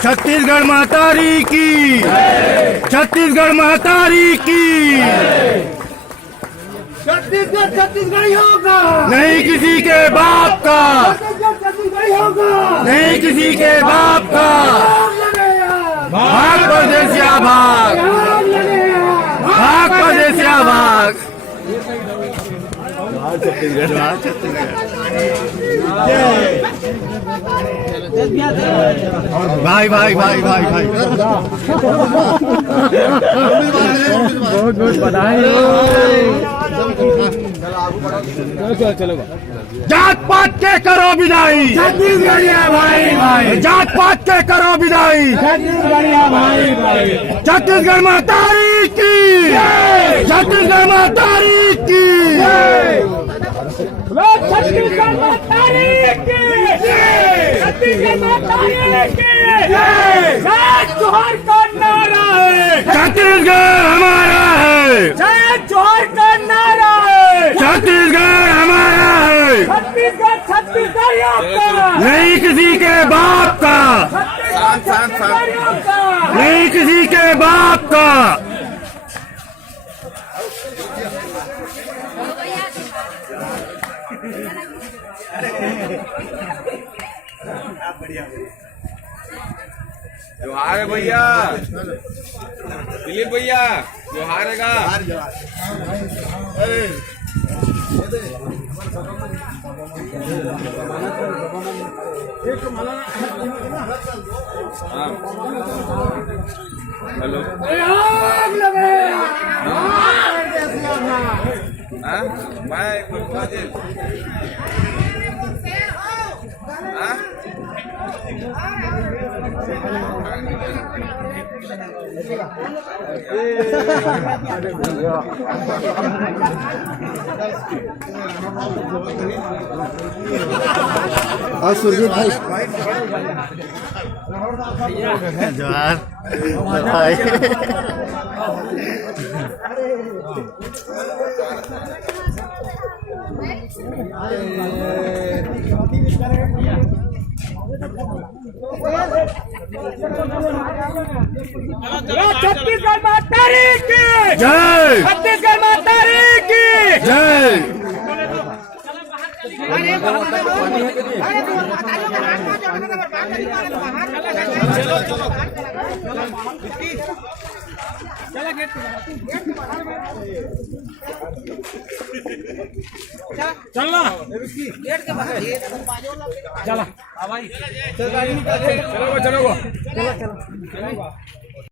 छत्तीसगढ़ महतारी की, छत्तीसगढ़ महतारी की। छत्तीसगढ़ छत्तीसगढ़ियों का, नहीं किसी के बाप का, छत्तीसगढ़ियों का, नहीं किसी के बाप का। भाग परदेसिया भाग, भाग परदेसिया भाग। छत्तीसगढ़ छत्तीसगढ़ भाई भाई भाई भाई भाई बहुत बहुत बधाई। चलो जात पात के करो विदाई, छत्तीसगढ़िया भाई भाई, जात पात के करो विदाई। छत्तीसगढ़िया भाई भाई, छत्तीसगढ़ महतारी की, छत्तीसगढ़ महतारी की, छत्तीसगढ़ महतारी की, छत्तीसगढ़ महतारी की। जोहर का नारा है, छत्तीसगढ़ हमारा है, जोहर का नारा है, छत्तीसगढ़ हमारा है। छत्तीसगढ़ छत्तीसगढ़ियों का, नहीं किसी के बाप का, छत्तीसगढ़ियों का, नहीं किसी के बाप का। जोहार है भैया, दिलीप भैया जोहार है का। हेलो और सुरजीत भाई जोहार भाई। छत्तीसगढ़ महतारी की जय, छत्तीसगढ़ महतारी की जय। चलना गेट के बाहर चला भाई चलो चलो चलो